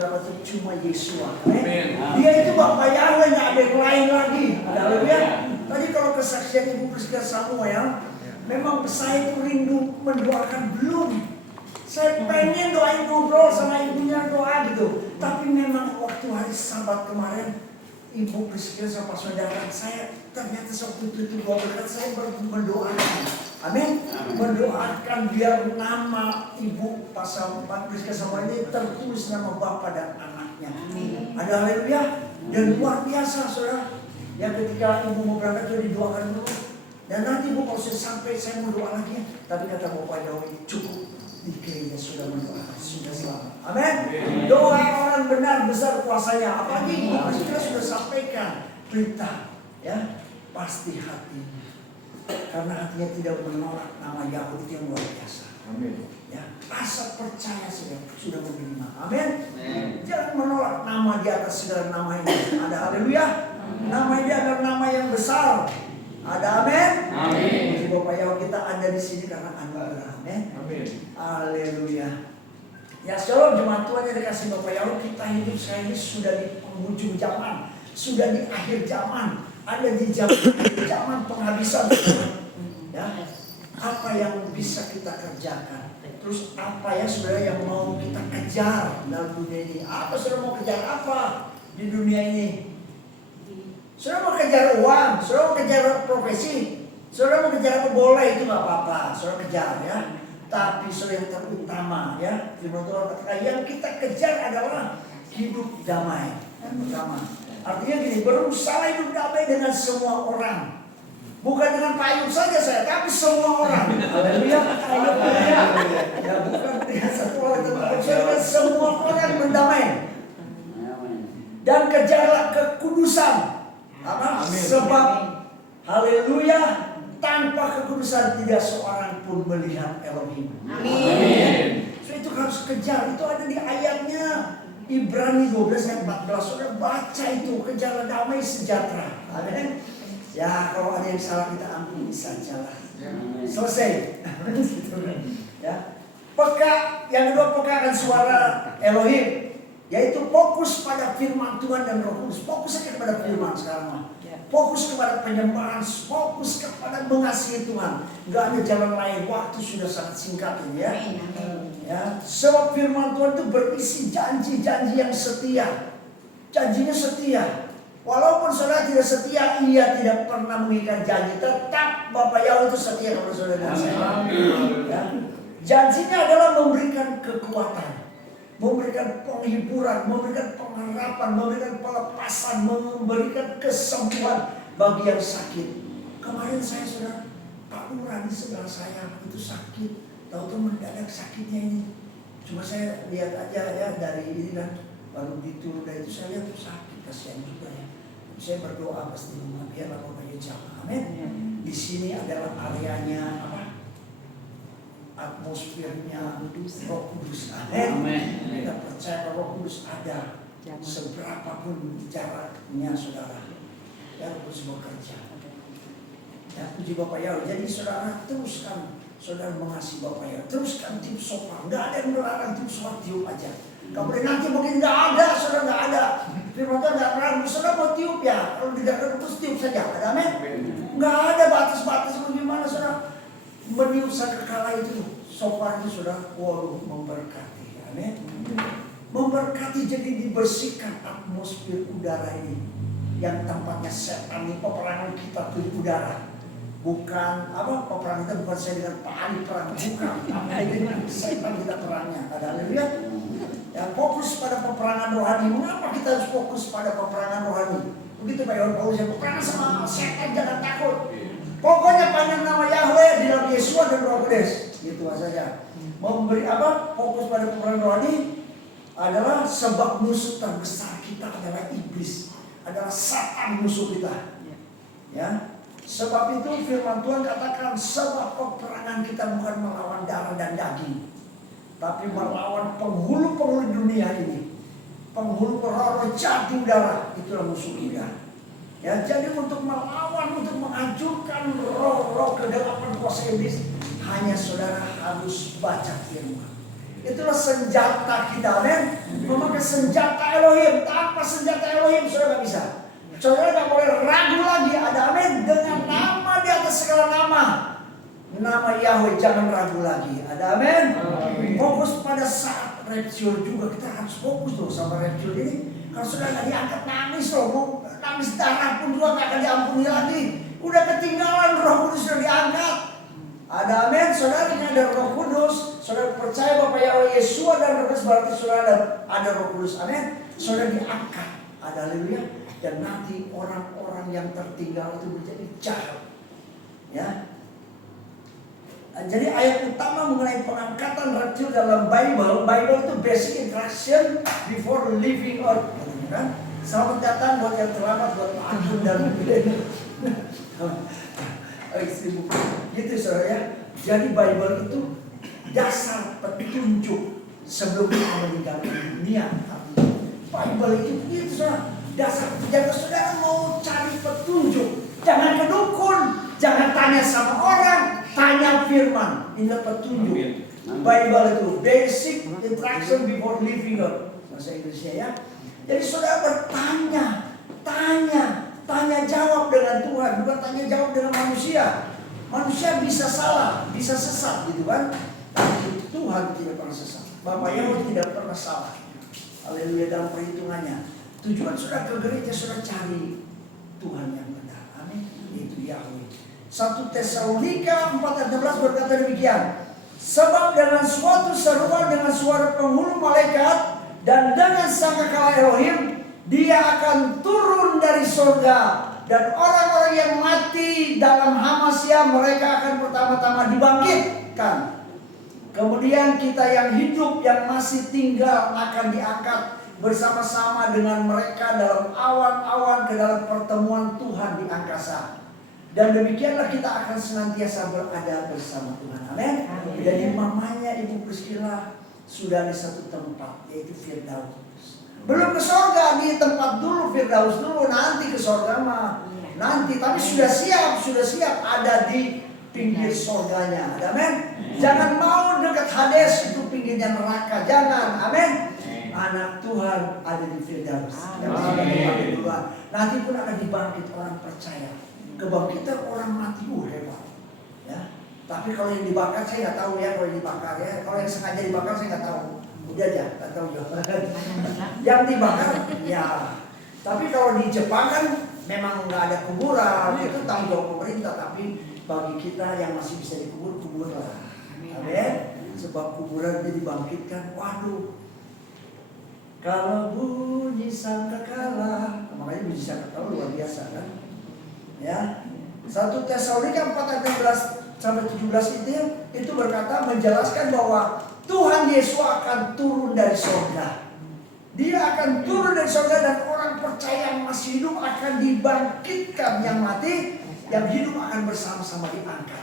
kerabat itu cuma Yesua. Dia itu Bapak Yahweh, nggak ada yang lain lagi. Haleluya. Tadi kalau kesaksian Ibu Priscilla Samuel, memang saya itu rindu mendoakan belum. Saya pengen doain ngobrol sama ibunya doa gitu. Tapi memang waktu hari Sabat kemarin, Ibu Priscilla sama saudara saya ternyata waktu itu doa berkat saya mendoakan. Amin. Mendoakan biar nama Ibu Pasal 4 Priscilla sama ini tertulis nama Bapa dan anaknya. Ada haleluya. Dan luar biasa saudara. Yang ketika Ibu mau berangkat itu didoakan dulu. Dan nanti Ibu kalau sampai saya mau doa lagi. Tapi kata Bapak Yahweh cukup. Di gereja sudah mendoakan, sudah selamat. Amin. Doa orang benar besar kuasanya. Apalagi kita sudah sampaikan berita, ya pasti hatinya. Karena hatinya tidak menolak nama Yahweh, itu yang luar biasa. Amin. Ya, rasa percaya sudah menerima. Amin. Jangan menolak nama di atas segala nama ini. Ada haleluya. Nama ini adalah nama yang besar. Ada amin. Amin. Bapak Yahweh kita ada di sini karena anugerah. Amin. Haleluya. Ya shalom jemaat Tuhan yang dikasih Bapak Yahweh, kita hidup saya ini sudah di penghujung zaman, sudah di akhir zaman, ada di zaman penghabisan. Ya, apa yang bisa kita kerjakan? Terus apa ya saudara yang mau kita kejar dalam dunia ini? Apa saudara mau kejar apa di dunia ini? Saudara mau kejar uang, saudara mau kejar profesi, saudara mau kejar apa boleh itu nggak apa-apa, saudara kejar ya. Tapi saudara yang terutama ya, firman Tuhan katakan yang kita kejar adalah hidup damai. Yang pertama, artinya gini, berusaha hidup damai dengan semua orang, bukan dengan payung saja saya, tapi semua orang. Haleluya, haleluya. Ya bukan dengan satu orang, tapi dengan semua orang berdamai. Dan kejarlah kekudusan. Apa? Sebab haleluya, tanpa kekudusan tidak seorang pun melihat Elohim. Amin. So itu harus kejar. Itu ada di ayatnya Ibrani 12 ayat 14. Saudara baca itu, kejarlah damai sejahtera. Amin. Ya kalau ada yang salah kita ampuni sajalah. Selesai. Ya. Peka, yang kedua peka akan suara Elohim. Yaitu fokus pada firman Tuhan dan Roh Kudus. Fokus saja kepada firman sekarang. Fokus kepada penyembahan, fokus kepada mengasihi Tuhan. Gak ada jalan lain. Waktu sudah sangat singkat ini ya. Ya, sebab firman Tuhan itu berisi janji-janji yang setia. Janjinya setia. Walaupun saudara tidak setia, ia tidak pernah mengikat janji. Tetap Bapak Yahweh itu setia kepada saudara dan saya. Ya. Janjinya adalah memberikan kekuatan, memberikan penghiburan, memberikan pengharapan, memberikan pelepasan, memberikan kesembuhan bagi yang sakit. Kemarin saya sudah Pak Lurah di sebelah saya itu sakit, tahu-tahu mendadak sakitnya ini. Cuma saya lihat aja ya dari ini kan, baru diturun dari itu saya lihat tuh sakit, kasihan juga ya. Saya berdoa pasti biarlah Bapak jamaah. Amin. Di sini adalah areanya apa? Atmosfernya Roh Kudus. Amin. Kita percaya Roh Kudus ada seberapapun jaraknya saudara. Ya Roh Kudus bekerja. Ya puji Bapak Yahweh. Jadi saudara teruskan, saudara mengasihi Bapak Yahweh. Teruskan tiup shofar. Nggak ada yang melarang tiup shofar, tiup aja. Kemudian nanti mungkin nggak ada, saudara nggak ada. Firman Tuhan nggak melarang, saudara mau tiup ya. Kalau tidak ada terus tiup saja. Ada amin. Nggak ada batas-batas bagaimana saudara. Meniup kala itu shofar itu sudah memberkati. Amin. Memberkati jadi dibersihkan atmosfer udara ini. Yang tempatnya setan ini peperangan kita di udara. Bukan apa peperangan kita bukan saya dengan pahali perang, bukan. Tapi dengan setan kita perangnya. Ada haleluya. Ya fokus pada peperangan rohani. Mengapa kita harus fokus pada peperangan rohani? Begitu Pak Yohan Paulus yang peperangan sama setan jangan takut. Pokoknya panggil nama Yahweh di dalam Yesus dan Roh Kudus. Gitu saja. Memberi apa? Fokus pada peperangan rohani adalah sebab musuh terbesar kita adalah iblis, adalah Satan musuh kita. Ya. Sebab itu firman Tuhan katakan sebab peperangan kita bukan melawan darah dan daging, tapi melawan penghulu-penghulu dunia ini. Penghulu roh jahat di udara, itulah musuh kita. Ya, jadi untuk melawan, untuk menghancurkan roh-roh kegelapan kuasa iblis, hanya saudara harus baca firman. Itulah senjata kita, men. Memakai pakai senjata Elohim. Tanpa senjata Elohim saudara nggak bisa. Saudara nggak boleh ragu lagi. Ada amin. Dengan nama di atas segala nama. Nama Yahweh jangan ragu lagi. Ada amin. Fokus pada saat rapture juga. Kita harus fokus loh sama rapture ini. Kalau sudah nggak diangkat nangis loh. Mau nangis darah pun juga nggak akan diampuni lagi. Udah ketinggalan, Roh Kudus sudah diangkat. Ada amin. Saudara ini ada Roh Kudus. Saudara percaya Bapak Yahweh Yesua dan Roh Kudus, berarti saudara ada Roh Kudus. Amin. Saudara diangkat. Ada haleluya. Dan nanti orang-orang yang tertinggal itu menjadi jahat. Ya. Jadi ayat utama mengenai pengangkatan rapture dalam Bible itu basic instruction before leaving earth. Kan? Selamat datang buat yang terlambat, buat Akun dan gitu saudara ya. Jadi Bible itu dasar petunjuk sebelum kita meninggalkan dunia. Bible itu begitu saudara. Dasar jangan saudara mau cari petunjuk, jangan ke dukun, jangan tanya sama orang, tanya firman. Ini petunjuk. Bible itu basic instruction before leaving earth. Bahasa Inggrisnya ya. Jadi saudara bertanya, tanya jawab dengan Tuhan, bukan tanya jawab dengan manusia. Manusia bisa salah, bisa sesat gitu kan. Tapi Tuhan tidak pernah sesat. Bapak Yahweh tidak pernah salah. Haleluya dalam perhitungannya. Tujuan saudara ke gereja saudara cari Tuhan yang benar. Amin. Itu Yahweh. 1 Tesalonika 4:16 berkata demikian. Sebab dengan suatu seruan dengan suara penghulu malaikat dan dengan sangkakala Elohim, dia akan turun dari surga. Dan orang-orang yang mati dalam hamasya mereka akan pertama-tama dibangkitkan. Kemudian kita yang hidup yang masih tinggal akan diangkat bersama-sama dengan mereka dalam awan-awan ke dalam pertemuan Tuhan di angkasa. Dan demikianlah kita akan senantiasa berada bersama Tuhan. Amin. Jadi mamanya Ibu Priscilla sudah di satu tempat, yaitu Firdaus. Belum ke surga, di tempat dulu Firdaus dulu, nanti ke surga mah nanti. Tapi sudah siap ada di pinggir surganya. Amin. Jangan mau dekat Hades, itu pinggirnya neraka. Jangan. Amin. Anak Tuhan ada di Firdaus. Nanti pun akan dibangkit orang percaya. Kebangkitan orang mati hebat. Ya. Tapi kalau yang dibakar saya nggak tahu ya, kalau yang dibakar ya. Kalau yang sengaja dibakar saya nggak tahu. Udah aja, nggak tahu juga. Yang dibakar, ya. Tapi kalau di Jepang kan memang nggak ada kuburan, itu tanggung jawab pemerintah. Tapi bagi kita yang masih bisa dikubur, kuburlah. Amin. Sebab kuburan dia dibangkitkan. Waduh. Kalau bunyi sangkakala, makanya bunyi sangkakala luar biasa kan? Ya. 1 Tesalonika 4:16-17 itu berkata menjelaskan bahwa Tuhan Yesus akan turun dari surga. Dia akan turun dari surga dan orang percaya yang masih hidup akan dibangkitkan, yang mati, yang hidup akan bersama-sama diangkat.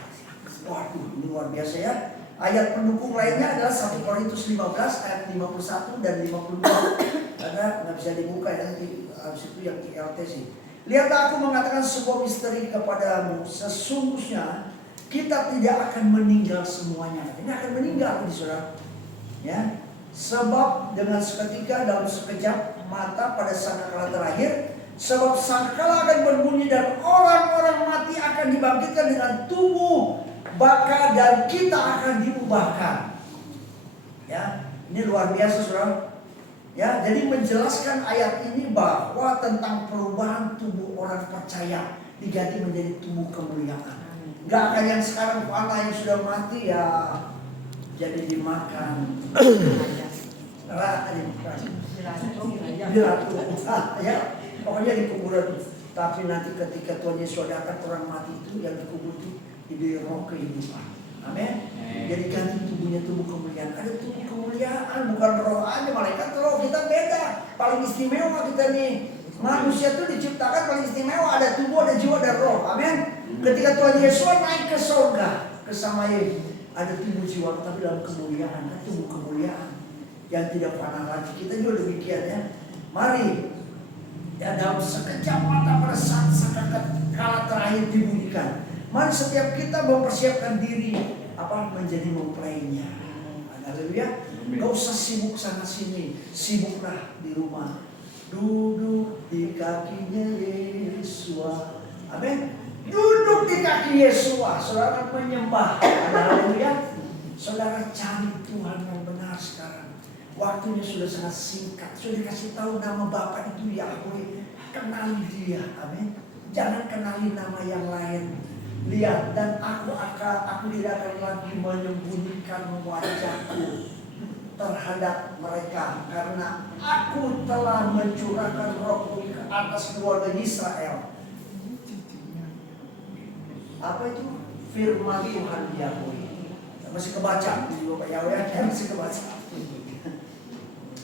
Waduh, ini luar biasa ya. Ayat pendukung lainnya adalah 1 Korintus 15 ayat 51 dan 52. Karena nggak bisa dibuka ya, habis itu yang TLT sih. Lihatlah aku mengatakan sebuah misteri kepadamu. Sesungguhnya kita tidak akan meninggal semuanya. Ini akan meninggal di saudara. Ya. Sebab dengan seketika dalam sekejap mata pada sangkakala terakhir. Sebab sangkakala akan berbunyi dan orang-orang mati akan dibangkitkan dengan tubuh baka dan kita akan diubahkan. Ya, ini luar biasa saudara. Ya, jadi menjelaskan ayat ini bahwa tentang perubahan tubuh orang percaya diganti menjadi tubuh kemuliaan. Gak akan yang sekarang fana yang sudah mati ya jadi dimakan. Ya, pokoknya di kuburan. Tapi nanti ketika Tuhan Yesus datang, orang mati itu yang dikubur itu diberi roh kehidupan. Amin. Jadi ganti tubuhnya tubuh kemuliaan. Ada tubuh kemuliaan, bukan roh aja. Malaikat roh kita beda. Paling istimewa kita nih. Manusia itu diciptakan paling istimewa. Ada tubuh, ada jiwa, ada roh. Amin. Ketika Tuhan Yesus naik ke surga, ke Samayim, ada tubuh jiwa, tapi dalam kemuliaan. Ada tubuh kemuliaan yang tidak fana lagi. Kita juga demikian ya. Mari, ya dalam sekejap mata pada saat sangkakala terakhir dibunyikan. Mari setiap kita mempersiapkan diri menjadi mempelainya. Haleluya. Gak usah sibuk sana sini, sibuklah di rumah. Duduk di kakinya Yesua. Amin. Duduk di kaki Yesua, saudara menyembah. Haleluya. Saudara cari Tuhan yang benar sekarang. Waktunya sudah sangat singkat. Sudah dikasih tahu nama Bapa itu Yahweh. Kenali Dia. Amin. Jangan kenali nama yang lain. Lihat, dan aku tidak akan lagi menyembunyikan wajahku terhadap mereka, karena aku telah mencurahkan rohku ke atas keluarga Israel. Apa itu? Firman Tuhan Yahweh. Masih kebaca di Bapak Yahweh, masih kebaca.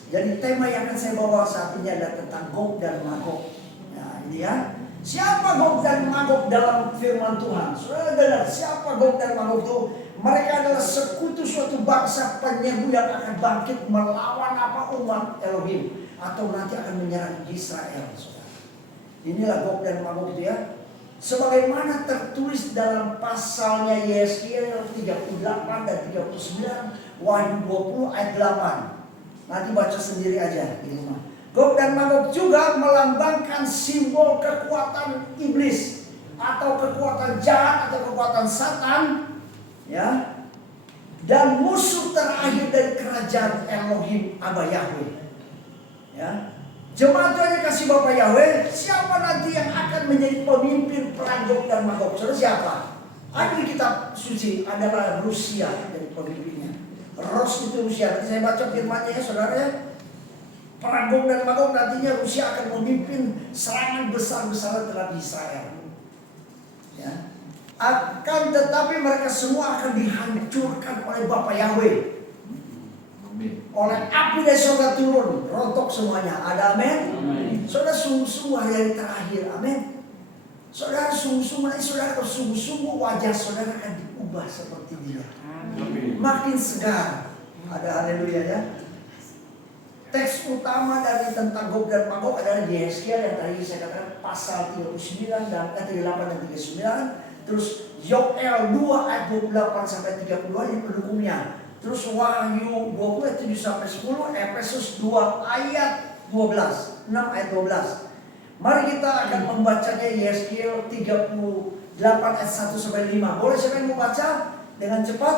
Jadi tema yang akan saya bawa saat ini adalah tentang Gog dan Magog. Nah ini ya. Siapa Gog dan Magog dalam firman Tuhan? Saudara dengar, siapa Gog dan Magog itu? Mereka adalah sekutu suatu bangsa penyerbu yang akan bangkit melawan umat Elohim, atau nanti akan menyerang Israel. Saudara. Inilah Gog dan Magog itu ya. Sebagaimana tertulis dalam pasalnya Yeskiel 38 dan 39, Wahyu 20 ayat 8. Nanti baca sendiri aja di rumah. Gog dan Magog juga melambangkan simbol kekuatan iblis, atau kekuatan jahat, atau kekuatan Satan, ya, dan musuh terakhir dari kerajaan Elohim Abba Yahweh. Ya, jemaat Tuhan yang kasih Bapak Yahweh, siapa nanti yang akan menjadi pemimpin perang Gog dan Magog? Saudara siapa? Ada di kitab suci adalah Rusia dari pemimpinnya. Ros itu Rusia. Saya baca firman-Nya ya, saudara ya. Perang Gog dan Magog nantinya Rusia akan memimpin serangan besar-besaran terhadap Israel. Ya. Akan tetapi mereka semua akan dihancurkan oleh Bapa Yahweh. Oleh api dari surga turun, rontok semuanya. Ada amin? Saudara sungguh-sungguh hari yang terakhir, amin. Saudara sungguh-sungguh, saudara sungguh-sungguh wajah saudara akan diubah seperti Dia. Makin segar. Ada haleluya ya. Teks utama dari tentang Gog dan Magog adalah di Yeskiel yang tadi saya katakan pasal 39 dan 38 dan 39. Terus Yoel 2 ayat 28 sampai 32 ini pendukungnya. Terus Wahyu 20 ayat 7 sampai 10, Efesus 2 ayat 12, 6 ayat 12. Mari kita akan membacanya Yeskiel 38 ayat 1 sampai 5. Boleh siapa yang mau baca dengan cepat?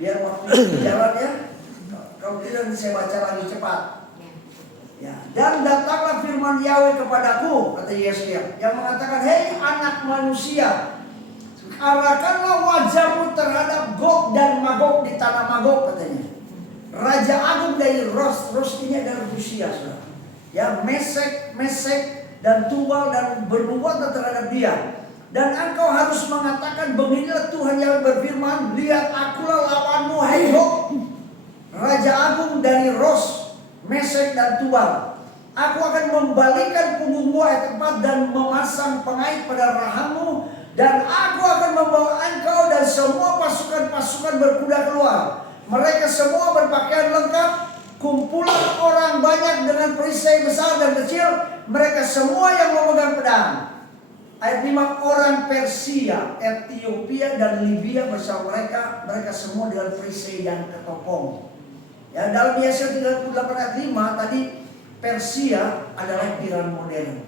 Biar waktu jalan ya. Kalau tidak saya baca lagi cepat. Ya. Dan datanglah firman Yahweh kepadaku, kata Yeskiel, yang mengatakan, hei anak manusia, arahkanlah wajahmu terhadap Gog dan Magog di tanah Magog, katanya. Raja agung dari Ros ini adalah Rusia, saudara. Ya, Mesek dan Tubal dan bernubuat terhadap dia. Dan engkau harus mengatakan, beginilah Tuhan yang berfirman, lihat akulah lawanmu, hei Gog, Raja agung dari Ros, Mesek dan Tubal. Aku akan membalikan punggungmu ayat 4 dan memasang pengait pada rahangmu, dan aku akan membawa engkau dan semua pasukan-pasukan berkuda keluar. Mereka semua berpakaian lengkap, kumpulan orang banyak dengan perisai besar dan kecil. Mereka semua yang memegang pedang. Ayat 5, orang Persia, Ethiopia dan Libya bersama mereka. Mereka semua dengan perisai dan ketopong. Ya, dalam Yeskiel 38 ayat 5 tadi Persia adalah Iran modern.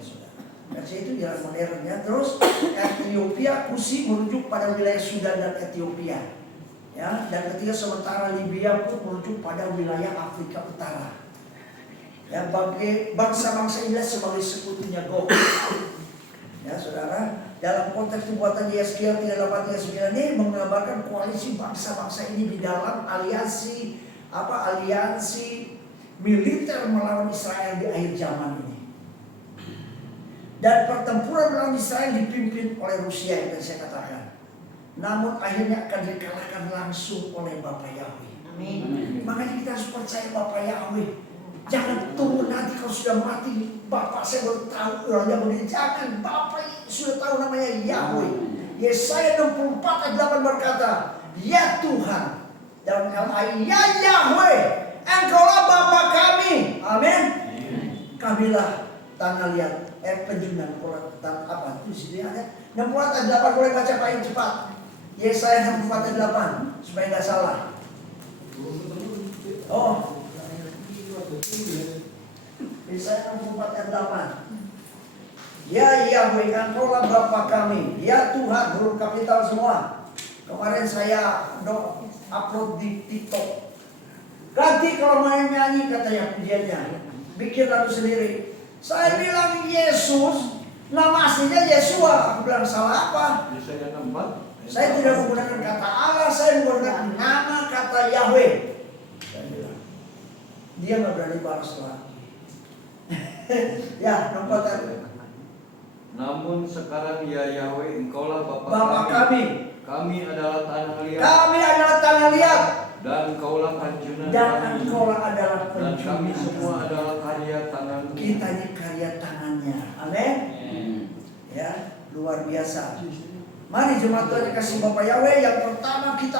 Persia itu Iran modern ya. Terus Ethiopia, Kusi merujuk pada wilayah Sudan dan Ethiopia. Ya, dan ketika sementara Libya pun merujuk pada wilayah Afrika Utara. Ya, bagi bangsa-bangsa ini sebagai sekutunya Gog. Ya, saudara, dalam konteks pembuatan Yeskiel 38-39 ini menggambarkan koalisi bangsa-bangsa ini di dalam aliansi militer melawan Israel di akhir zaman ini. Dan pertempuran melawan Israel dipimpin oleh Rusia yang tadi saya katakan. Namun akhirnya akan dikalahkan langsung oleh Bapa Yahweh. Amin. Makanya kita harus percaya Bapa Yahweh. Jangan tunggu nanti kalau sudah mati, Bapak saya baru tahu orangnya begini. Jangan, Bapak sudah tahu namanya Yahweh. Yesaya 64 ayat 8 berkata, ya Tuhan, dalam LI, ya Yahweh, engkaulah Bapa kami. Amin. Kamilah tanah liat, penjunan tanah apa itu sini ada. 64 ayat 8 boleh baca paling cepat. Yesaya 64 ayat 8 supaya nggak salah. Oh, Yesaya 64 ayat 8. Ya Yahweh, Engkaulah Bapa kami. Ya Tuhan, huruf kapital semua. Kemarin saya upload di TikTok. Ganti kalau main nyanyi katanya pujiannya. Bikin lagu sendiri. Saya bilang Yesus, nama aslinya Yesua. Aku bilang salah apa? Saya tidak menggunakan kata Allah, saya menggunakan nama kata Yahweh. Saya bilang, dia nggak berani balas lagi. Ya, nomor tadi. Namun sekarang ya Yahweh, Engkaulah Bapa kami. Kami adalah tanah liat. Kami adalah tanah liat. Dan Engkaulah panjunan Dan kami. Engkaulah adalah Dan penjuru. kami semua adalah karya tangan. Kita ini karya tangannya. Amin. Ya, luar biasa. Mari jemaat Tuhan kasih Bapak Yahweh. Yang pertama kita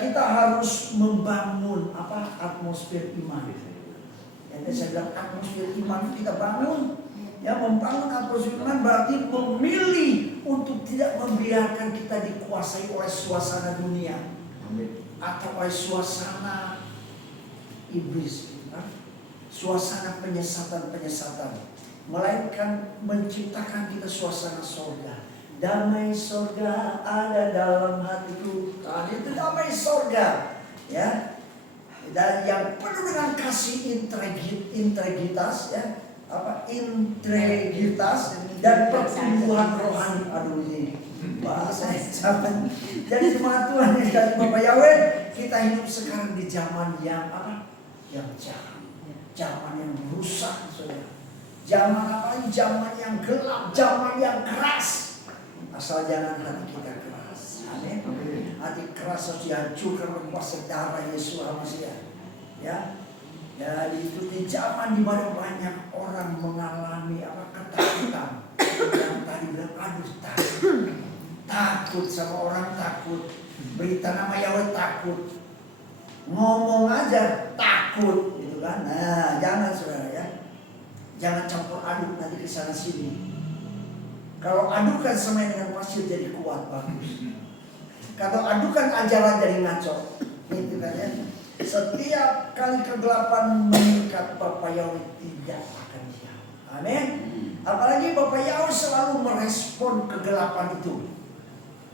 kita harus membangun atmosfer iman. Yang saya bilang atmosfer iman kita bangun. Ya, membangun atmosfer iman berarti memilih untuk tidak membiarkan kita dikuasai oleh suasana dunia atau oleh suasana iblis, suasana penyesatan, melainkan menciptakan kita suasana sorga. Damai sorga ada dalam hatiku. Itu damai sorga, ya. Dan yang penuh dengan kasih integritas, ya. Integritas dan pertumbuhan rohani. Aduh, ini bahasa zaman. Jadi jemaat Tuhan dari Bapak Yahweh, kita hidup sekarang di zaman yang yang jahat, zaman yang rusak, saudara. Zaman apa? Zaman yang gelap, zaman yang keras. Asal jangan hati kita keras. Amin. Hati keras harus dihancurkan oleh kuasa darah Yesus Masih. Ya. Ya, itu di zaman di mana banyak orang mengalami ketakutan. Yang tadi bilang, aduh takut sama orang takut. Berita nama Yahweh takut. Ngomong aja takut, gitu kan? Nah, jangan saudara ya. Jangan campur aduk nanti ke sana sini. Kalau adukan semen dengan pasir jadi kuat, bagus. Kalau adukan ajaran jadi ngaco, gitu kan ya. Setiap kali kegelapan meningkat, Bapak Yahweh tidak akan diam. Amin. Apalagi Bapak Yahweh selalu merespon kegelapan itu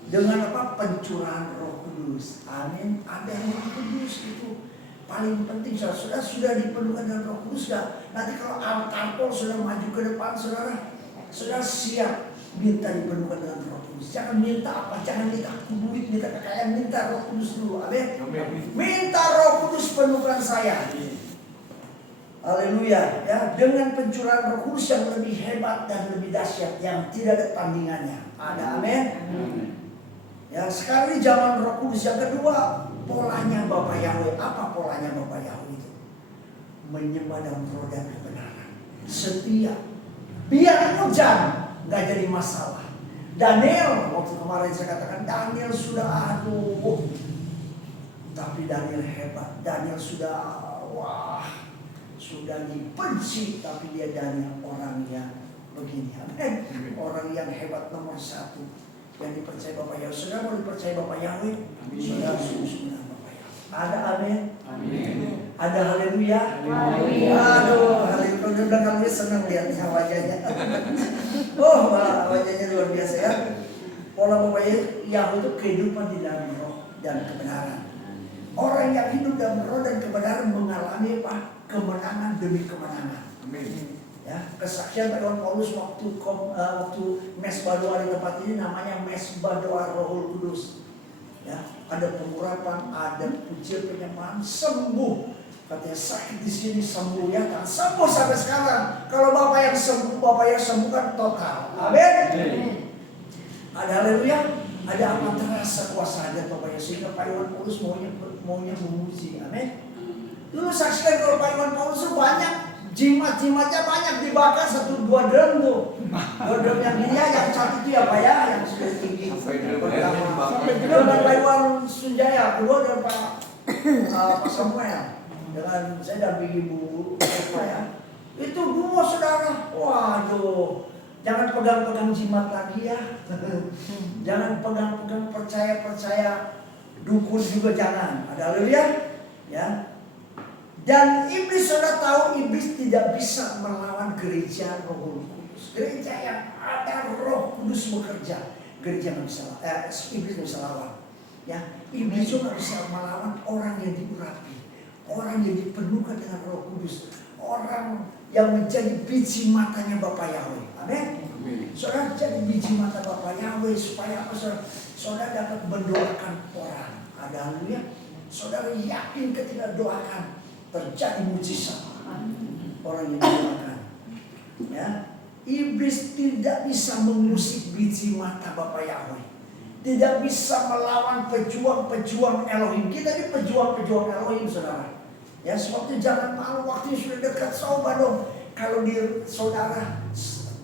dengan pencurahan Roh Kudus. Amin. Ada Roh Kudus itu paling penting. Saudara sudah dipenuhkan dengan Roh Kudus gak? Nanti kalau altar sudah maju ke depan, saudara siap minta dipenuhkan dengan Roh Kudus. Jangan minta apa? Jangan minta duit, minta kekayaan, minta Roh Kudus dulu. Amin. Minta Roh Kudus penuhkan saya. Haleluya. Ya, dengan pencurahan Roh Kudus yang lebih hebat dan lebih dahsyat yang tidak ada tandingannya. Ada. Amin. Ya, sekarang ini zaman Roh Kudus yang kedua, polanya Bapak Yahweh. Apa polanya Bapak Yahweh itu? Menyembah dalam roh dan kebenaran. Setia. Biar hujan nggak jadi masalah. Daniel, waktu kemarin saya katakan Daniel sudah tapi Daniel hebat. Daniel sudah sudah dibenci, tapi dia Daniel orang yang begini. Orang yang hebat nomor satu yang dipercaya Bapak Yahweh. Sudah mau dipercaya Bapak Yahweh? Sudah sudah Bapak Yahweh. Ada amin. Ada haleluya. Aduh, haleluya. Udah bilang haleluya, senang lihatnya wajahnya. Oh, wajahnya luar biasa ya. Pola Bapak Yahweh itu kehidupan di dalam roh dan kebenaran. Orang yang hidup dalam roh dan kebenaran mengalami kemenangan demi kemenangan. Amin. Ya, kesaksian Tuhan Paulus waktu mesbah doa di tempat ini namanya mesbah doa Roh Kudus. Ya, ada pengurapan, ada pujian penyembahan, sembuh. Katanya sakit di sini sembuh ya kan, sembuh sampai sekarang. Kalau Bapak yang sembuh, Bapak yang sembuhkan total. Amin. Ada haleluya, ada apa terasa kuasa ada Bapak yang sehingga Pak Iwan Paulus maunya memuji. Amin. Dulu saksikan kalau Pak Iwan Paulus itu banyak jimat-jimatnya banyak dibakar 1-2 drum tuh. 2 drum yang gini ya, yang satu itu ya Pak ya, yang sudah tinggi. Dengan Pak Iwan Sunjaya, kedua dengan Pak Samuel. Dengan saya dampingi Bu Eva ya. Itu dua saudara. Waduh, jangan pegang-pegang jimat lagi ya. Jangan pegang-pegang percaya-percaya dukun juga jangan. Ada haleluya. Ya. Dan iblis, saudara tahu, iblis tidak bisa melawan gereja Roh Kudus. Gereja yang ada Roh Kudus bekerja, gereja nggak bisa, iblis nggak bisa lawan. Ya, iblis juga nggak bisa melawan orang yang diurapi, orang yang dipenuhkan dengan Roh Kudus, orang yang menjadi biji matanya Bapa Yahweh. Amin. Saudara jadi biji mata Bapa Yahweh supaya apa, saudara? Saudara dapat mendoakan orang. Ada haleluya. Saudara yakin ketika doakan terjadi mujizat. Orang yang doakan. Ya, iblis tidak bisa mengusik biji mata Bapa Yahweh. Tidak bisa melawan pejuang-pejuang Elohim. Kita ini pejuang-pejuang Elohim, saudara. Ya, sebab itu jangan malu, waktu sudah dekat, coba dong. Kalau saudara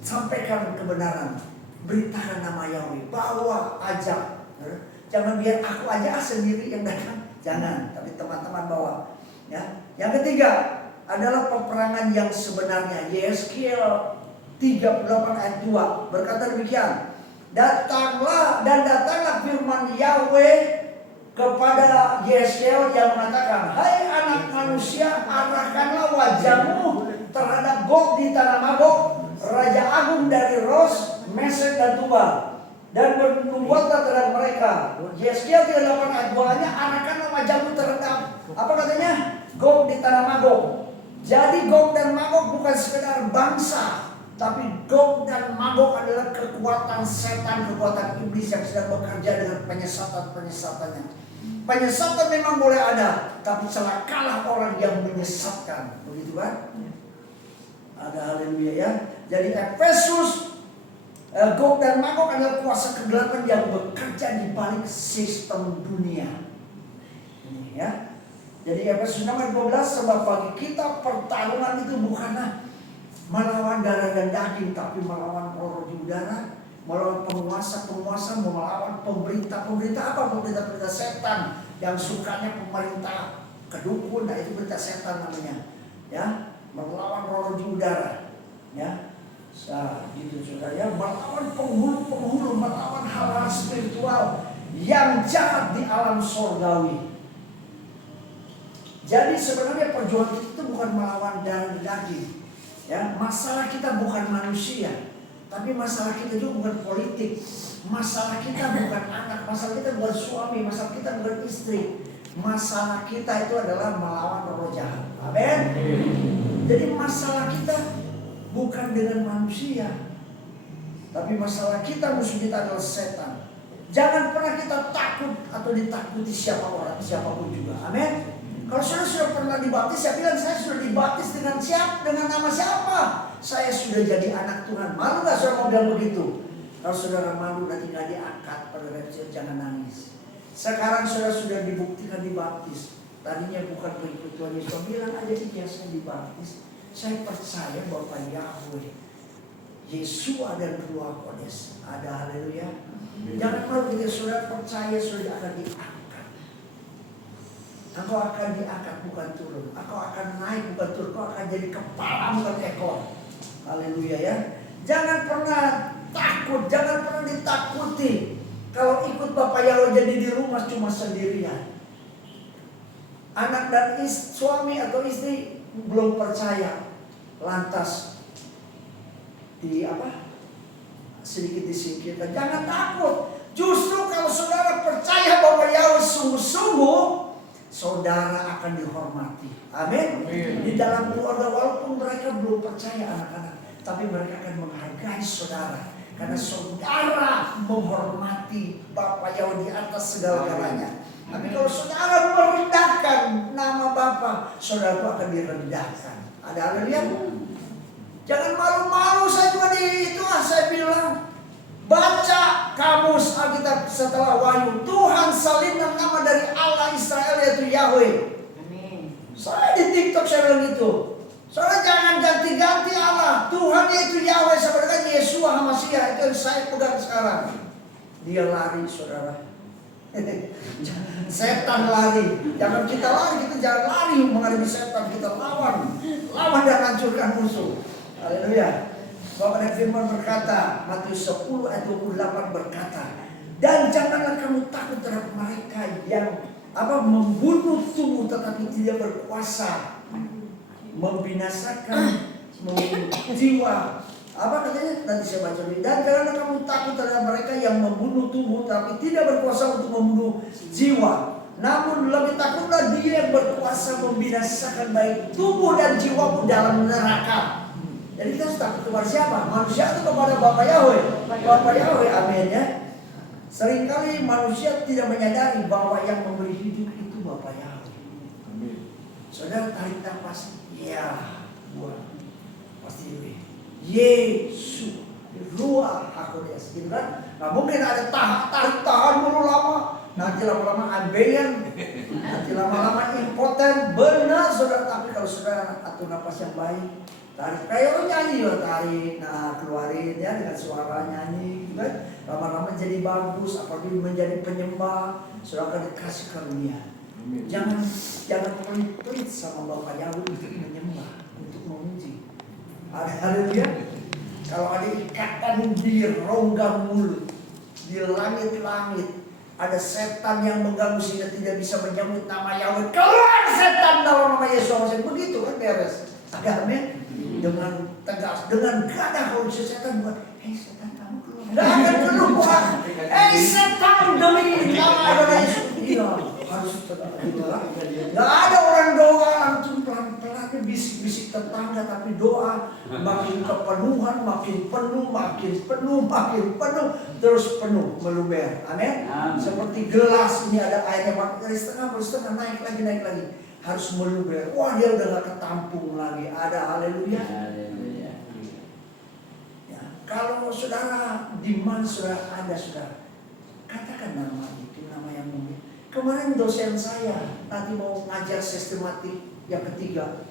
sampaikan kebenaran, beritakan nama Yahweh, bawa, ajak. Jangan biar aku aja sendiri yang datang, jangan. Tapi teman-teman bawa. Ya. Yang ketiga adalah peperangan yang sebenarnya. Yeskiel 38 ayat 2 berkata demikian. Datanglah firman Yahweh kepada Yeskiel yang mengatakan, hai anak manusia, arahkanlah wajahmu terhadap Gog di tanah Magog, raja agung dari Ros, Mesek dan Tubal, dan bernubuatlah terhadap mereka. Yeskiel 38 ayat 2-nya, arahkanlah wajahmu terhadap, apa katanya? Gog di tanah Magog. Jadi Gog dan Magog bukan sekedar bangsa, tapi Gog dan Magog adalah kekuatan setan, kekuatan iblis yang sedang bekerja dengan penyesatan-penyesatannya. Penyesatan memang boleh ada, tapi celakalah orang yang menyesatkan. Begitu kan? Ada haleluya ya. Jadi Efesus, Gog dan Magog adalah kuasa kegelapan yang bekerja di balik sistem dunia. Ini ya. Jadi Efesus 6 ayat 12, sebab bagi kita pertarungan itu bukanlah melawan darah dan daging, tapi melawan roh di udara, melawan penguasa-penguasa, melawan pemerintah-pemerintah. Apa pemerintah-pemerintah setan yang sukanya pemerintah kedukun, nah itu berita setan namanya. Ya, melawan roh di udara. Ya, nah, gitu saudara ya, melawan penghulu-penghulu, melawan hal-hal spiritual yang jahat di alam sorgawi. Jadi sebenarnya perjuangan itu bukan melawan darah dan daging. Ya, masalah kita bukan manusia, tapi masalah kita juga bukan politik. Masalah kita bukan anak, masalah kita bukan suami, masalah kita bukan istri. Masalah kita itu adalah melawan roh jahat. Amin. Jadi masalah kita bukan dengan manusia, tapi masalah kita, musuh kita adalah setan. Jangan pernah kita takut atau ditakuti siapapun juga. Amin. Kalau saudara sudah pernah dibaptis, saya bilang saya sudah dibaptis dengan siapa? Dengan nama siapa? Saya sudah jadi anak Tuhan. Malu gak saudara mau bilang begitu? Kalau saudara malu nanti gak diangkat pada reaksi, jangan nangis. Sekarang saudara sudah dibuktikan dibaptis. Tadinya bukan pengikut Tuhan Yesus, bilang aja iya saya dibaptis. Saya percaya Bapa Yahweh, Yesua dan Ruach Kodes. Ada haleluya. Jangan malu ketika saudara percaya saudara akan diangkat. Engkau akan diangkat bukan turun. Engkau akan naik bukan turun. Engkau akan jadi kepala bukan ekor. Haleluya ya. Jangan pernah takut. Jangan pernah ditakuti. Kalau ikut Bapak Yahweh jadi di rumah cuma sendirian. Anak dan suami atau istri belum percaya. Lantas sedikit disingkirkan. Jangan takut. Justru kalau saudara percaya Bapak Yahweh sungguh-sungguh, saudara akan dihormati. Amin. Di dalam keluarga walaupun mereka belum percaya anak-anak, tapi mereka akan menghargai saudara. Karena saudara menghormati Bapa Yahweh di atas segala-galanya. Tapi kalau saudara merendahkan nama Bapa, saudara akan direndahkan. Ada haleluya. Jangan malu-malu, saya juga saya bilang. Baca kamus Alkitab setelah Wahyu. Tuhan salinkan nama dari Allah Israel yaitu Yahweh. Amin. Saya di TikTok saya bilang gitu. Soalnya jangan ganti-ganti Allah. Tuhan yaitu Yahweh, sebenarnya Yesua Hamasiah. Itu yang saya pegang sekarang. Dia lari saudara. Setan lari. Jangan kita lari, kita jangan lari menghadapi setan. Kita lawan dan hancurkan musuh. Haleluya. Bapak dan firman berkata, Matius 10 ayat 28 berkata, dan janganlah kamu takut terhadap mereka yang membunuh tubuh tetapi tidak berkuasa membinasakan jiwa. Apa katanya? Nanti saya baca dulu. Dan karena kamu takut terhadap mereka yang membunuh tubuh tapi tidak berkuasa untuk membunuh jiwa, namun lebih takutlah Dia yang berkuasa membinasakan baik tubuh dan jiwamu dalam neraka. Jadi kita harus takut kepada siapa? Manusia atau kepada Bapa Yahweh? Bapa Yahweh, amin ya. Seringkali manusia tidak menyadari bahwa yang memberi hidup itu Bapa Yahweh. Amin. Saudara tarik nafas, ya, buat pasti lebih. Yesus, ruah aku dia gitu kan? Nggak mungkin ada tarik tahan dulu lama, nanti lama-lama ambeien, nanti lama-lama impoten. Benar saudara, tapi kalau saudara atur nafas yang baik, tarik kayak orang nyanyi ya, tarik, nah keluarin ya dengan suara nyanyi, gitu kan? Lama-lama jadi bagus, apalagi menjadi penyembah, saudara akan dikasih karunia. Jangan pelit-pelit sama Bapak Yahweh untuk menyembah, untuk memuji. Haleluya. Kalau ada ikatan di rongga mulut, di langit-langit, ada setan yang mengganggu sehingga tidak bisa menyebut nama Yahweh. Keluar setan dalam nama Yesus. Begitu kan beres. Amin. Dengan tegas, dengan gagah kalau setan buat, setan kamu keluar. Nggak akan keluar. Setan demi nama Yesus. Iya, harus tetap itulah. Nggak ada orang doa langsung pelan-pelan bisik-bisik tetangga, tapi doa makin kepenuhan, makin penuh, terus penuh meluber. Amin. Seperti gelas ini ada airnya dari setengah baru setengah naik lagi. Harus meluber. Wah, dia udah nggak ketampung lagi. Ada haleluya. Ya, kalau saudara di mana saudara ada saudara, katakan nama itu, nama yang mungkin. Kemarin dosen saya nanti mau ngajar sistematik yang ketiga,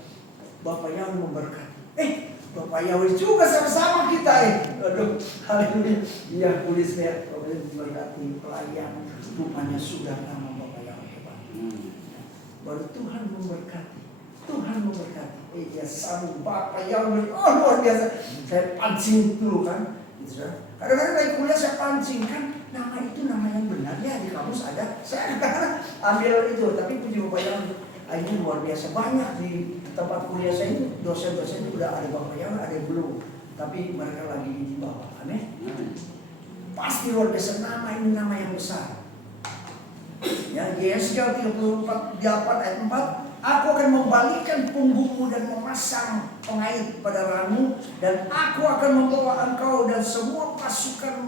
Bapak Yahweh memberkati. Bapak Yahweh juga sama-sama kita. Aduh, haleluya. Iya, tulisnya Bapak Yahweh memberkati pelayan. Rupanya sudah nama Bapak Yahweh hebat. Baru Tuhan memberkati. Dia sambung Bapak Yahweh. Oh, luar biasa. Saya pancing dulu kan. Kadang-kadang lagi kuliah saya pancing kan. Nama itu nama yang benar ya, di kamus ada. Saya kadang-kadang ambil itu, tapi puji Bapak Yahweh. Ini luar biasa, banyak di tempat kuliah saya itu dosen-dosen itu udah ada Bapak Yahweh, ada yang belum, tapi mereka lagi di bawah. Amin. Pasti luar biasa, nama ini nama yang besar. Ya, Yesaya 34 ayat 4, aku akan membalikkan punggungmu dan memasang pengait pada rahangmu, dan aku akan membawa engkau dan semua pasukan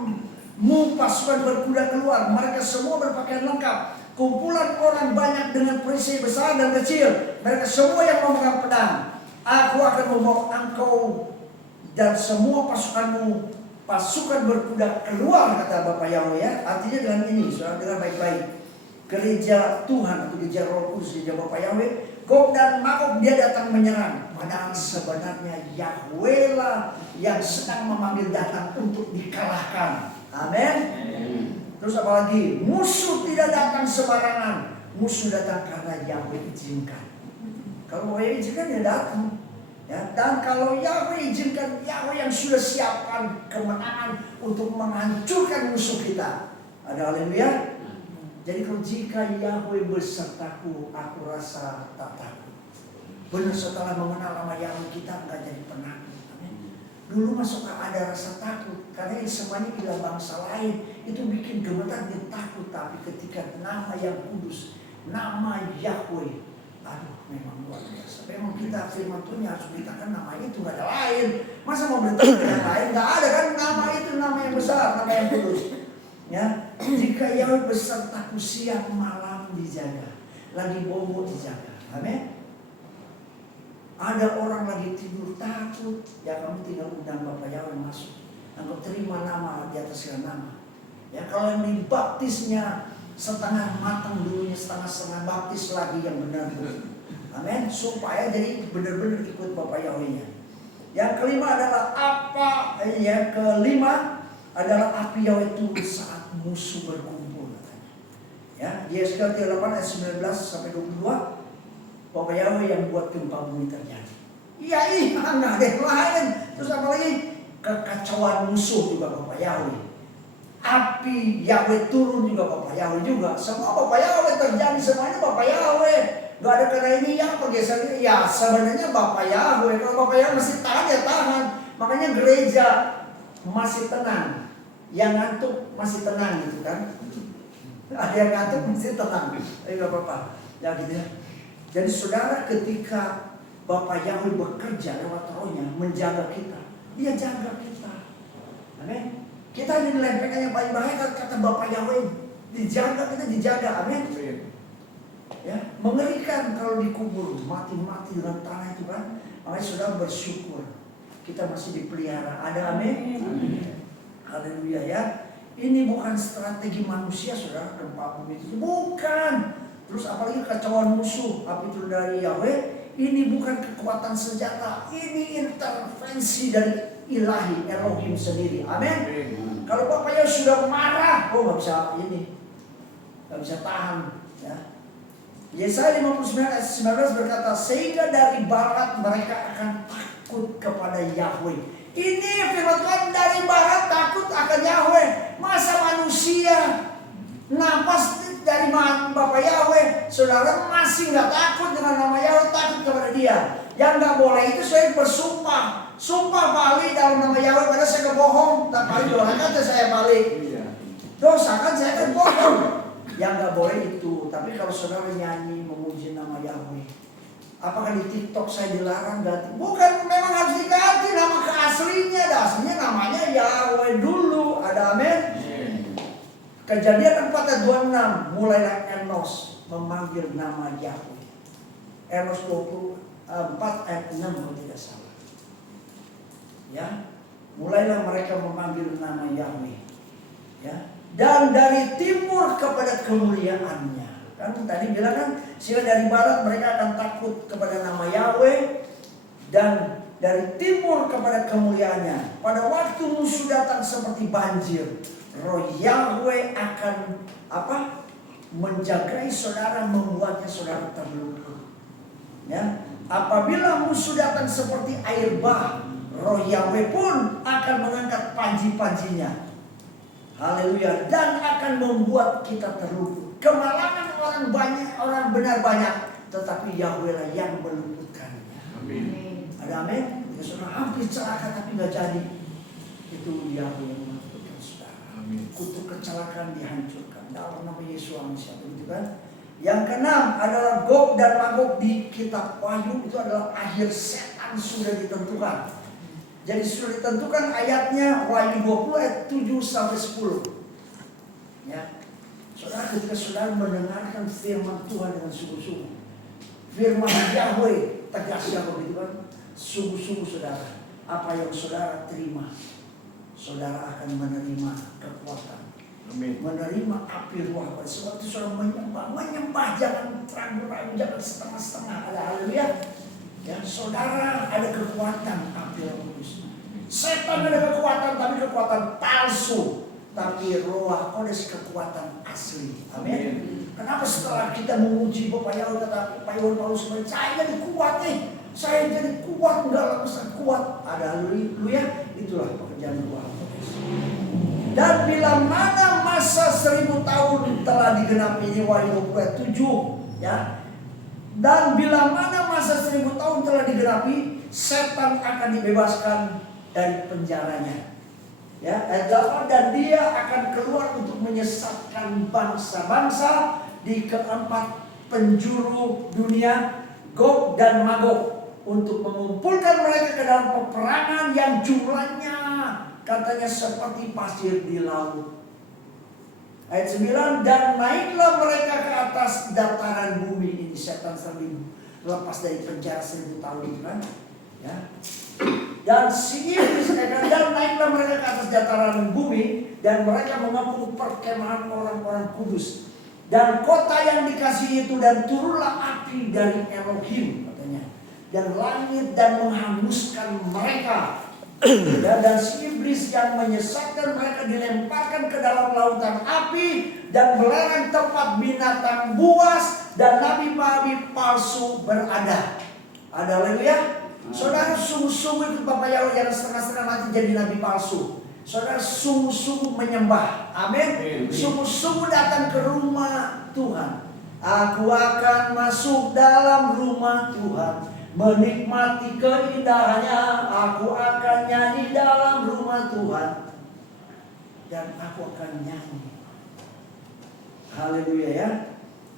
berkuda keluar. Mereka semua berpakaian lengkap. Kumpulan orang banyak dengan perisai besar dan kecil. Mereka semua yang memegang pedang. Aku akan membawa engkau dan semua pasukanmu, pasukan berkuda keluar, kata Bapak Yahweh ya. Artinya dengan ini, saudara dengar baik-baik. Gereja Tuhan atau gereja Roh Kudus, gereja Bapak Yahweh, Gog dan Magog dia datang menyerang. Padahal sebenarnya Yahweh lah yang sedang memanggil datang untuk dikalahkan. Amin. Terus apalagi, musuh tidak datang sembarangan. Musuh datang karena Yahweh izinkan. Kalau Yahweh izinkan dia datang. Ya, dan kalau Yahweh izinkan, Yahweh yang sudah siapkan kemenangan untuk menghancurkan musuh kita. Ada haleluya. Jadi kalau jika Yahweh besertaku, aku rasa tak takut. Benar, setelah mengenal nama Yahweh kita nggak jadi penakut. Dulu masuk ada rasa takut karena ini semuanya adalah bangsa lain, itu bikin gemetar dan takut. Tapi ketika nama yang kudus, nama Yahweh, aduh memang luar biasa. Memang kita firman Tuhan harus beritakan nama itu, nggak ada lain. Masa mau beritakan yang lain? Nggak ada kan, nama itu nama yang besar, nama yang kudus. Ya, jika Yahweh besertaku, siang malam dijaga, lagi bobo dijaga. Amin. Ada orang lagi tidur takut, ya kamu tinggal undang Bapak Yahweh masuk. Engkau terima nama di atas segala nama. Ya, kalau yang dibaptisnya setengah matang dulunya, setengah baptis lagi yang benar. Amin. Supaya jadi benar-benar ikut Bapak Yahweh-nya. Yang kelima adalah apa? Yang kelima adalah api Yahweh turun saat musuh berkumpul. Ya, Yesaya 38 ayat 19 sampai 22. Bapak Yahweh yang buat gempa bumi terjadi. Iya, nggak ada yang lain. Terus apa lagi? Kekacauan musuh juga Bapak Yahweh. api Yahweh turun juga Bapak Yahweh juga. Semua Bapak Yahweh terjadi, semuanya Bapak Yahweh. Gak ada karena ini ya pergeseran. Ya sebenarnya Bapak Yahweh. Kalau Bapak Yahweh masih tahan ya tahan. Makanya gereja masih tenang. Yang ngantuk masih tenang gitu kan. Ada yang ngantuk masih tenang. Gak apa-apa. Ya gitu ya. Jadi saudara, ketika Bapak Yahweh bekerja lewat rohnya menjaga kita, Dia jaga kita. Amin. Kita dilempengkan yang paling bahaya kata Bapak Yahweh dijaga, kita dijaga. Amin. Ya, mengerikan kalau dikubur mati-mati dalam tanah itu kan. Makanya saudara bersyukur kita masih dipelihara. Ada amin. Haleluya ya. Ini bukan strategi manusia saudara, gempa bumi itu bukan. Terus apalagi kacauan musuh, tapi itu dari Yahweh. Ini bukan kekuatan senjata, ini intervensi dari ilahi Elohim sendiri. Amin. Kalau bapaknya sudah marah, nggak bisa ini, nggak bisa tahan. Ya. Yesaya 59 ayat 19 berkata, sehingga dari barat mereka akan takut kepada Yahweh. Ini firman Tuhan, dari barat takut akan Yahweh. Masa manusia napas dari Bapak Yahweh, saudara masih nggak takut dengan nama Yahweh, takut kepada Dia. Yang nggak boleh itu saya bersumpah, sumpah balik dalam nama Yahweh, padahal saya nggak bohong. Tak balik doa kan saya balik. Dosa kan saya kan bohong. Yang nggak boleh itu. Tapi kalau saudara nyanyi memuji nama Yahweh, apakah di TikTok saya dilarang ganti? Bukan, memang harus diganti nama keaslinya. Aslinya namanya Yahweh dulu. Ada amin. Kejadian 4 ayat 26, mulailah Enos memanggil nama Yahweh. Enos 24 ayat 6 kalau tidak salah. Ya, mulailah mereka memanggil nama Yahweh. Ya, dan dari timur kepada kemuliaannya. Kan tadi bilang kan, sehingga dari barat mereka akan takut kepada nama Yahweh, dan dari timur kepada kemuliaannya. Pada waktu musuh datang seperti banjir, roh Yahweh akan menjagai saudara, membuatnya saudara terluput. Ya, apabila musuh datang seperti air bah, roh Yahweh pun akan mengangkat panji-panjinya. Haleluya, dan akan membuat kita terluput. Kemalangan orang banyak, orang benar banyak, tetapi Yahweh lah yang meluputkannya. Amin. Ada amin. Ya, saudara hampir celaka tapi nggak jadi. Itu Yahweh yang meluputkan saudara. Kutuk kecelakaan dihancurkan dalam nama Yesus Almasih, gitu kan? Yang keenam adalah Gog dan Magog di kitab Wahyu, itu adalah akhir setan sudah ditentukan. Jadi sudah ditentukan ayatnya Wahyu 20 ayat 7 sampai 10. Ya. Saudara, ketika saudara mendengarkan firman Tuhan dengan sungguh-sungguh, firman Yahweh tegasnya begitu kan? Sungguh-sungguh saudara, apa yang saudara terima, saudara akan menerima kekuatan. Amin. Menerima api ruah pada sebab itu saudara menyembah jangan ragu-ragu, jangan setengah-setengah. Haleluya. Ya, saudara ada kekuatan api Roh Kudus. Setan ada kekuatan, tapi kekuatan palsu. Tapi Roh Kudus kekuatan asli. Amin. Kenapa setelah kita memuji Bapak Yahweh, kata Pak Iwan Paulus, saya jadi kuat nih. Saya jadi kuat, enggak langsung kuat. Ada haleluya. Itulah pekerjaan Roh Kudus. Dan bila mana masa 1000 tahun telah digenapi, ini Wahyu 27, ya. Dan bila mana masa 1000 tahun telah digenapi, setan akan dibebaskan dari penjaranya. Ya, dan dia akan keluar untuk menyesatkan bangsa-bangsa di keempat penjuru dunia, Gog dan Magog, untuk mengumpulkan mereka ke dalam peperangan yang jumlahnya katanya seperti pasir di laut. Ayat 9, dan naiklah mereka ke atas dataran bumi. Ini setan lepas dari penjara 1000 tahun itu kan, ya. Dan dan naiklah mereka ke atas dataran bumi, dan mereka mengepung perkemahan orang-orang kudus dan kota yang dikasihi itu, dan turunlah api dari Elohim katanya, dan langit dan menghanguskan mereka. Dan si iblis yang menyesatkan mereka dilemparkan ke dalam lautan api dan belerang tempat binatang buas dan nabi-nabi palsu berada. Ada haleluya. Saudara, sungguh-sungguh itu Bapak Yahweh yang setengah-setengah mati jadi nabi palsu. Saudara sungguh-sungguh menyembah. Amin. Sungguh-sungguh datang ke rumah Tuhan. Aku akan masuk dalam rumah Tuhan, menikmati keindahannya. Aku akan nyanyi dalam rumah Tuhan, dan aku akan nyanyi. Haleluya ya.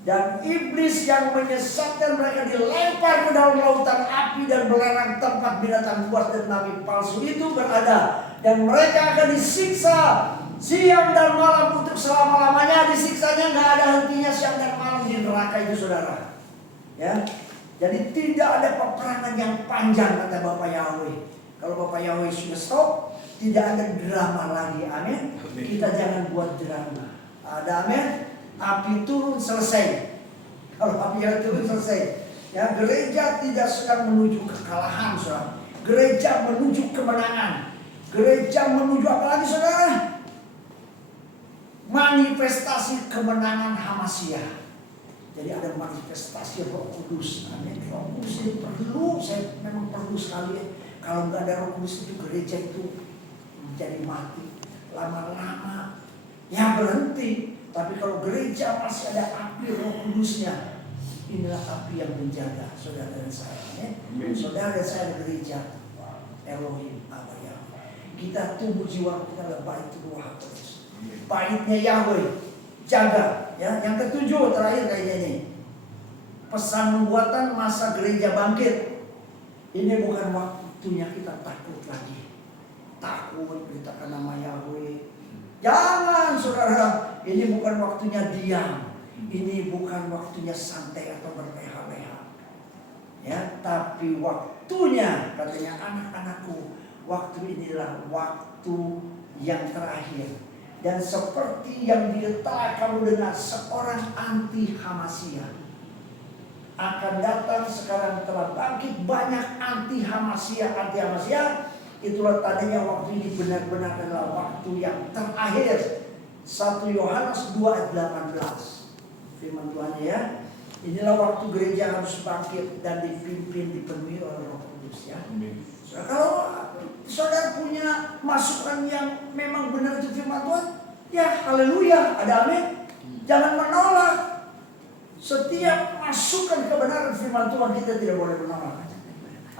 Dan iblis yang menyesatkan mereka dilempar ke dalam lautan api dan belerang tempat binatang buas dan nabi palsu itu berada. Dan mereka akan disiksa siang dan malam untuk selama-lamanya. Disiksanya nggak ada hentinya, siang dan malam di neraka itu, saudara. Ya, jadi tidak ada peperangan yang panjang, kata Bapak Yahweh. Kalau Bapak Yahweh sudah stop, tidak ada drama lagi. Amin. Kita jangan buat drama. Ada amin. Api turun selesai. Kalau api turun selesai, ya, gereja tidak sedang menuju kekalahan, saudara. Gereja menuju kemenangan. Gereja menuju apa lagi, saudara? Manifestasi kemenangan Hamasiyah. Jadi ada manifestasi Roh Kudus. Amin. Roh Kudus ini perlu, saya memang perlu sekali ya. Kalau nggak ada Roh Kudus itu gereja itu menjadi mati. Lama-lama ya berhenti. Tapi kalau gereja masih ada api Roh Kudusnya, inilah api yang menjaga saudara dan saya. Ya. Saudara dan saya ada gereja Elohim Abba Yahweh. Kita tumbuh jiwa kita adalah bait Ruah Kudus. Baitnya Yahweh, jaga. Ya, yang ketujuh terakhir kayaknya ini. Pesan nubuatan masa gereja bangkit. Ini bukan waktunya kita takut lagi. Takut beritakan nama Yahweh. Jangan, saudara, ini bukan waktunya diam. Ini bukan waktunya santai atau berleha-leha. Ya, tapi waktunya, katanya anak-anakku, waktu inilah waktu yang terakhir. Dan seperti yang diletakkan kamu dengar, seorang anti Hamasiyah akan datang. Sekarang telah bangkit banyak anti Hamasiyah. Itulah tadinya waktu ini benar-benar adalah waktu yang terakhir. 1 Yohanes 2 ayat 18. Firman Tuhan ya. Inilah waktu gereja harus bangkit dan dipimpin, dipenuhi oleh Roh Kudus ya. So, kalau saudara punya masukan yang memang benar itu firman Tuhan, ya haleluya, ada amin. Jangan menolak. Setiap masukan kebenaran firman Tuhan kita tidak boleh menolak.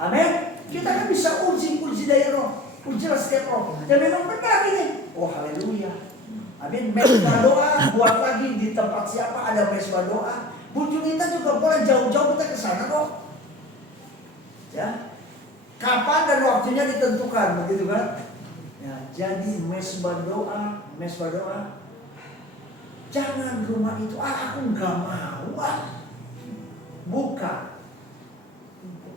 Amin. Kita kan bisa uji dari Roh, ujilah setiap roh. Dan memang benar ini. Oh haleluya. Amin. Mesbah doa, buat lagi di tempat siapa ada mesbah doa. Bujuk kita juga boleh jauh-jauh kita ke sana kok. Ya. Kapan dan waktunya ditentukan, begitu kan? Ya, jadi mesbah doa. Jangan rumah itu, aku nggak mau. Bukan.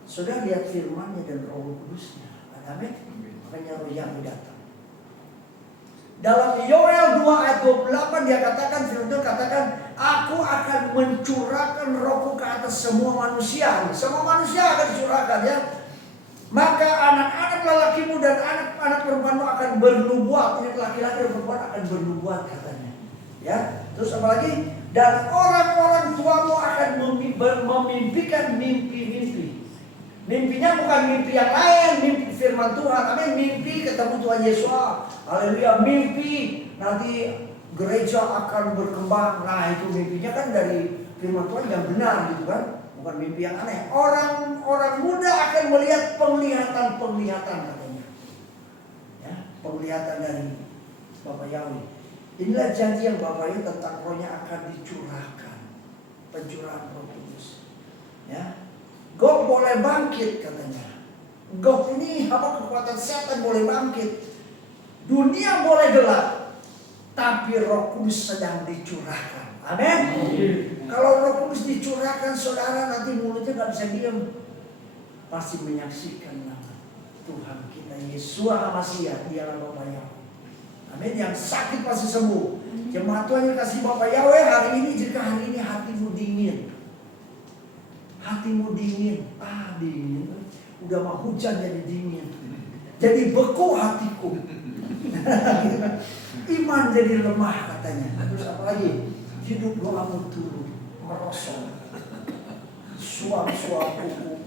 Sudah lihat firman-Nya dan Roh Kudusnya. Amin. Makanya Roh yang datang. Dalam Yoel 2 ayat 28 dia katakan, firman Tuhan katakan, aku akan mencurahkan Rohku ke atas semua manusia. Semua manusia akan dicurahkan ya. Maka anak-anak lelakimu dan anak-anak perempuanmu akan bernubuat. Ini laki-laki dan perempuan akan bernubuat katanya. Ya. Terus apa lagi? Dan orang-orang tuamu akan memimpikan mimpi-mimpi. Mimpinya bukan mimpi yang lain, mimpi firman Tuhan. Amin. Mimpi ketemu Tuhan Yesus. Haleluya. Mimpi nanti gereja akan berkembang. Nah itu mimpinya kan dari firman Tuhan yang benar gitu kan. Bukan mimpi yang aneh. Orang muda akan melihat penglihatan katanya. Ya, penglihatan dari Bapak Yahweh. Inilah janji yang Bapak Yahweh tentang rohnya akan dicurahkan. Pencurahan Roh Kudus. Ya. Gog boleh bangkit katanya. Gog ini apa, kekuatan setan boleh bangkit. Dunia boleh gelap, tapi Roh Kudus sedang dicurahkan. Amin. Kalau Roh Kudus dicurahkan, saudara nanti mulutnya gak bisa diam. Pasti menyaksikan nama Tuhan kita Yesus Hamasiyah, dialah Bapak Yahweh. Amin. Yang sakit pasti sembuh. Jemaat Tuhan yang kasih Bapak Yahweh hari ini, jika hari ini hatimu dingin. Hatimu dingin, dingin. Udah mau hujan jadi dingin. Jadi beku hatiku. Iman jadi lemah katanya. Terus apa lagi? Hidup doamu turun, merosot. Suam-suam kuku.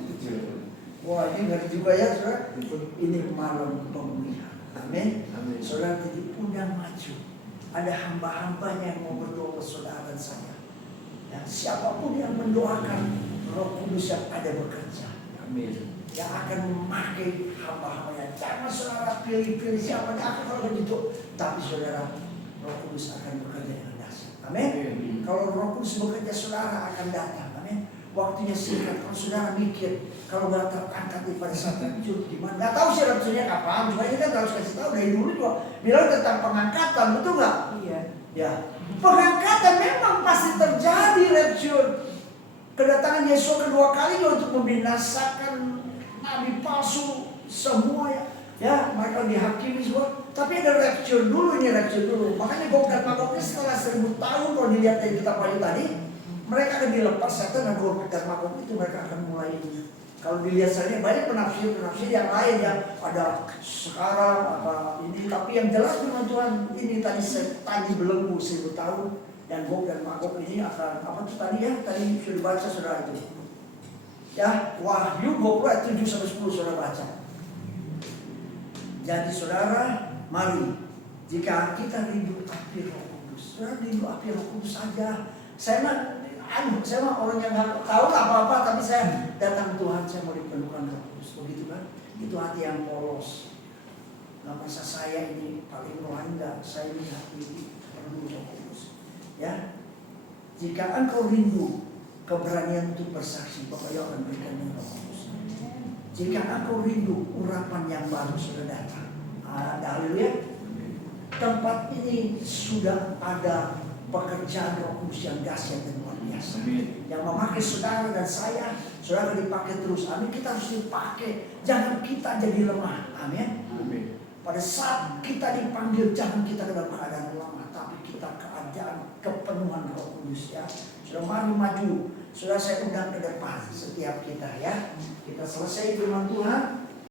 Wah ini ngeri juga ya saudara. Ini malam pemulihan. Amin. Amin. Saudara diundang maju. Ada hamba-hambanya yang mau berdoa ke saudara dan saya. Ya, siapapun yang mendoakan, Roh Kudus yang ada bekerja. Amin. Yang akan memakai hamba-hambanya. Jangan saudara pilih-pilih siapa yang akan kalau begitu. Tapi saudara, Roh Kudus akan bekerja dengan dahsyat. Amin. Kalau Roh Kudus bekerja, saudara akan datang. Amin. Waktunya singkat. Kalau saudara mikir, kalau nggak terangkat di pada saat rapture gimana? Nggak tahu sih rapture-nya kapan. Cuma ini kan harus kasih tahu dari dulu juga bilang tentang pengangkatan, betul nggak? Iya. Ya, pengangkatan memang pasti terjadi rapture. Kedatangan Yesus kedua kalinya untuk membinasakan nabi palsu semua ya. Ya, mereka dihakimi semua. Tapi ada rapture dulu, ini rapture dulu. Makanya Gog dan Magognya setelah 1000 tahun kalau dilihat dari kitab Wahyu tadi, mereka akan dilepas setan dan Gog dan Magog itu mereka akan mulai. Kalau dilihat saja banyak penafsir yang lain yang ada sekarang apa ini, tapi yang jelas firman Tuhan ini tadi setan belenggu 1000 tahun dan Gog dan Magog ini akan apa tuh tadi ya? Tadi sudah dibaca saudara itu. Ya, Wahyu 20 ayat 7 sampai 10 saudara baca. Jadi saudara, mari jika kita rindu api Roh Kudus, saudara rindu api Roh Kudus saja. Saya mah orang yang nggak tahu apa-apa, tapi saya datang Tuhan, saya mau dipenuhkan Roh Kudus, begitu kan? Itu hati yang polos. Nggak masa saya ini paling rohani, enggak. Saya ini hati perlu Roh Kudus. Ya, jika engkau rindu keberanian untuk bersaksi, Bapak yang akan berikan Roh Kudus. Jika engkau rindu urapan yang baru sudah datang, haleluya. Tempat ini sudah ada pekerjaan Roh Kudus yang dahsyat dan luar biasa. Yang memakai saudara dan saya, saudara dipakai terus. Amin. Kita harus dipakai. Jangan kita jadi lemah. Amin. Pada saat kita dipanggil, jangan kita dalam keadaan lemah, tapi kita keadaan kepenuhan Roh Kudus ya. Sudah mari maju. Sudah saya undang ke depan setiap kita ya. Kita selesai firman Tuhan.